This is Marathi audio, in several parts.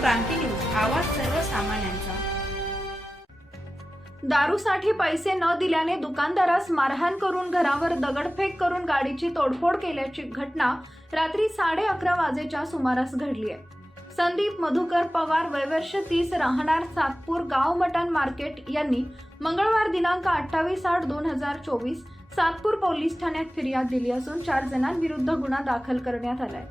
क्रांती न्यूज आवाज सर्वसामान्यांचा. दारूसाठी पैसे न दिल्याने दुकानदारास मारहाण करून घरावर दगडफेक करून गाडीची तोडफोड केल्याची घटना रात्री साडे अकरा वाजेच्या सुमारास घडली आहे. संदीप मधुकर पवार वयवर्ष तीस राहणार सातपूर गाव मटण मार्केट यांनी मंगळवार दिनांक अठ्ठावीस आठ दोन हजार चोवीस सातपूर पोलीस ठाण्यात फिर्याद दिली असून चार जणांविरुद्ध गुन्हा दाखल करण्यात आलाय.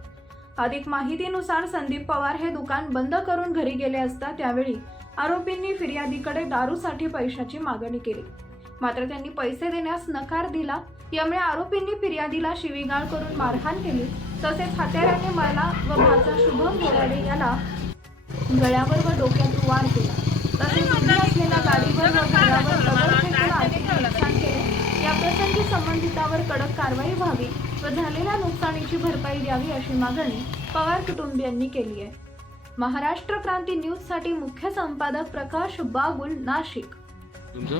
अधिक माहितीनुसार संदीप पवार हे दुकान बंद करून घरी गेले असता त्यावेळी आरोपींनी फिर्यादीकडे दारूसाठी पैशाची मागणी केली. मात्र त्यांनी पैसे देण्यास नकार दिला. यामुळे आरोपींनी फिर्यादीला शिवीगाळ करून मारहाण केली. तसेच हत्याराने मला व भाचा शुभम बोराडे याला गळ्यावर व डोक्यात वार केला. तसेच उभी असलेल्या गाडीवर व घरावर दगड फेकून आर्थिक नुकसान केले. या प्रसंगी संबंधितावर कडक कारवाई व्हावी. व झालेल्या नुकसानीची भरपाई द्यावी अशी मागणी पवार कुटुंबियांनी केली आहे. महाराष्ट्र क्रांती न्यूजसाठी मुख्य संपादक प्रकाश बागुल नाशिक. तुमचं?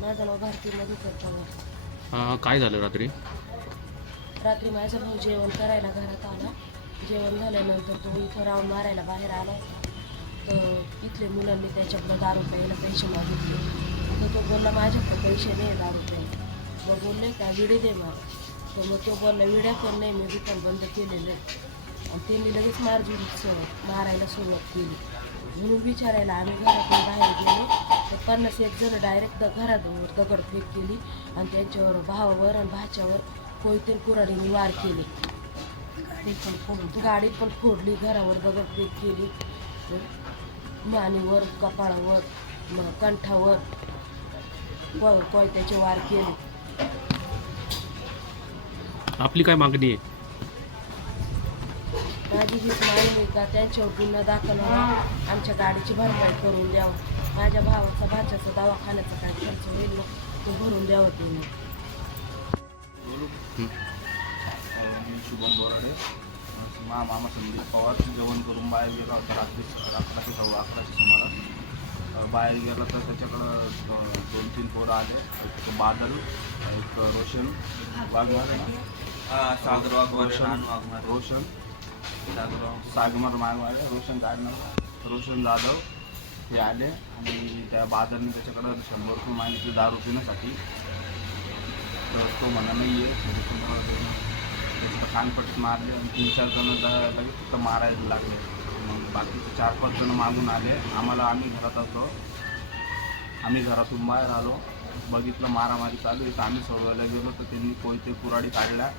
माझं नाव भारती मधुकर पवार हा, काय झालं रात्री? रात्री माझा भाऊ जेवण करायला घरात आला. जेवण झाल्यानंतर तो इथं राऊंड मारायला बाहेर आला होता. तर इथले मुलांनी त्याच्याकडं दारू प्यायला पैसे मागितले. तर तो बोलला माझ्याकडे पैसे नाही दारू प्यायला. मग बोलले का विडे दे मला. तर मग तो बोलला विड्या पण नाही मी दुकान बंद केलेलं आहे. आणि त्यांनी लगेच मारजून मारायला सुरुवात केली. म्हणून विचारायला आम्ही घरातून बाहेर गेलो. तर पन्नास एक जण डायरेक्ट घरावर दगडफेक केली आणि त्यांच्यावर भावावर आणि भाच्यावर कोयतेल कुराडीने वार केले. ते पण गाडी पण फोडली घरावर दगडफेक केली. मानेवर कपाळावर कंठावर कोयत्याचे वार केले. आपली काय मागणी आहे? माझी हीच मागणी आहे का? त्यांच्यावर गुन्हा दाखल व्हावा आमच्या गाडीची भरपाई करून द्यावं. माझ्या भावाचा भाच्याचा दवाखान्याचा काय खर्च होईल ना तो भरून द्यावं तुम्ही मी शुभम बोराडे मा मामा संदीप पवार जेवण करून बाहेर गेला होता रात्री अकराशे सव्वा अकराशे सुमारास. बाहेर गेला तर त्याच्याकडं दोन तीन पोरं आले. एक बादल एक रोशन वाघमार. सागर रोशन रोशन. सागमर मागवाडे रोशन काढणार रोशन जाधव हे आले आणि त्या बादलने त्याच्याकडं शंभर रुपये मागितले दारू पिण्यासाठी. तर तो म्हणा नाही आहे त्याचं कानपट मारले आणि तीन चार जण लगेच तिथं मारायला लागले. बाकीचे चार पाच जण मागून आले. आम्हाला आम्ही घरात असतो आम्ही घरातून बाहेर आलो. बघितलं मारामारी चालू आहे. तर आम्ही सोडवायला गेलो तर त्यांनी कोयते कुराडी काढल्या.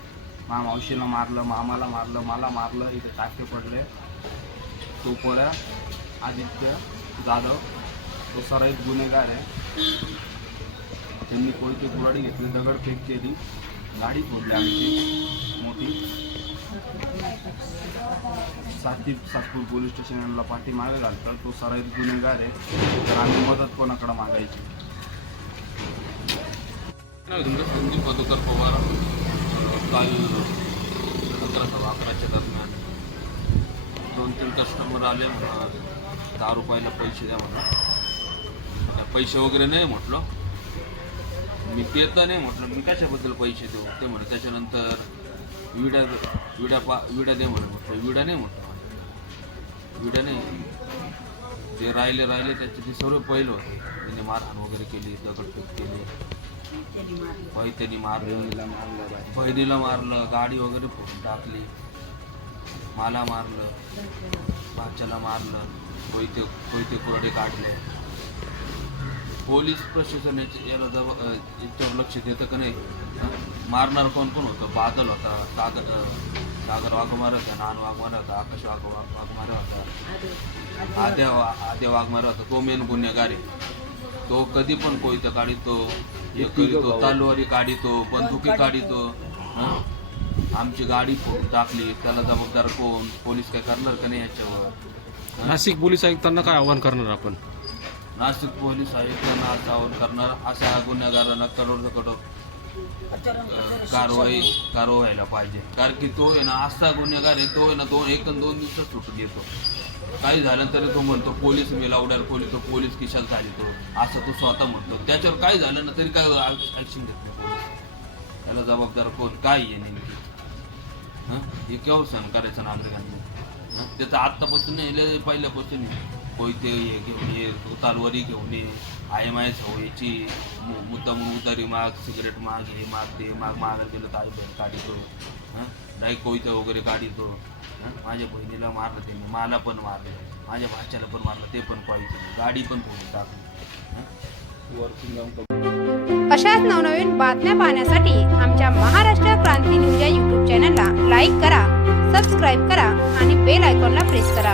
मा मावशीला मारलं मामाला मारलं मला मारलं. इथे टाके पडले. तो पोळ्या आदित्य जाधव तो सराईत गुन्हेगार आहे. त्यांनी कोयते कुराडी घेतली दगडफेक केली. गाडी फोडली आमची. मोठी. साती सातपूर पोलीस स्टेशनला पाठीमागे घालतात. तो सराईत गुन्हेगार आहे. तर आम्ही मदत कोणाकडे मागायची? संदीप मधुकर पवार. काल अकरा सव्वा अकराच्या दरम्यान दोन तीन कस्टमर आले म्हणा दहा रुपयाला पैसे द्या म्हणा. पैसे वगैरे नाही म्हटलं. मी पेत नाही म्हटलं. मी कशाबद्दल पैसे देऊ? ते म्हणे त्याच्यानंतर विड्या विड्या पा विड्या दे म्हणून म्हटलं. विडा नाही म्हटलं. विड्या नाही. जे राहिले राहिले त्याचे ते सर्व पहिलं होते. त्याने मारहाण वगैरे केली दगडफेक केली. त्यांनी मारलं. बहिणीला मारलं गाडी वगैरे फोडून टाकली. मला मारलं. भाच्याला मारलं. कोयते कोयते कुरडे काढले. पोलीस प्रशासन याला जब याच्यावर लक्ष देतं का नाही? मारणार कोण कोण होतं? बादल होता कागद सागर वाघमारे होता नान वाघमारे होता आकाश वाघ वाघ- वाघमारे होता आद्या वा- आद्या वाघमारे होता तो मेन गुन्हेगार आहे. तो कधी पण कोयतं काढितो हे करीतो तलवारी काढितो बंदुकी काढितो? आमची गाडी फोडून टाकली त्याला जबाबदार कोण? पोलीस काय करणार का नाही याच्यावर? नाशिक पोलीस आयुक्तांना काय आवाहन करणार आपण? नाशिक पोलीस आयुक्तांना असं आवाहन करणार अशा गुन्हेगारांना कठोर कठोर कारवाई कारवाई व्हायला पाहिजे. कारण की तो आहे ना असा गुन्हेगार आहे तो आहे ना दोन एक आणि दोन दिवसात सुटून येतो. काही झालं तरी तो म्हणतो पोलीस मी लावड्यावर पोलीस तो पोलीस किशाल तो. असं तो स्वतः म्हणतो. त्याच्यावर काय झालं ना तरी काय ॲक्शन घेत नाही पोलीस. त्याला जबाबदार कोण? काय आहे नेमकी? हां? हे केव्हा सहन करायचं नागरिकांनी त्याचं आत्तापासून नाही लय पहिल्यापासून आहे. कोयते हे घेऊन ये तलवारी घेऊन ये आय एम आय सवयीची मुद्दाम उतारी माग सिगरेट माग हे माग ते माग मागायला गेलं तर आई बहीण काढितो हां डायरेक्ट कोयतं वगैरे काढितो हं? माझ्या बहिणीला मारलं त्यांनी मला पण मारलं माझ्या भाच्याला पण मारलं ते पण पाहिजे गाडी पण फोडून टाकली हं? अशाच नवनवीन बातम्या पाहण्यासाठी आमच्या महाराष्ट्र क्रांती न्यूज या यूट्यूब चॅनलला लाईक करा सबस्क्राईब करा आणि बेल आयकॉनला प्रेस करा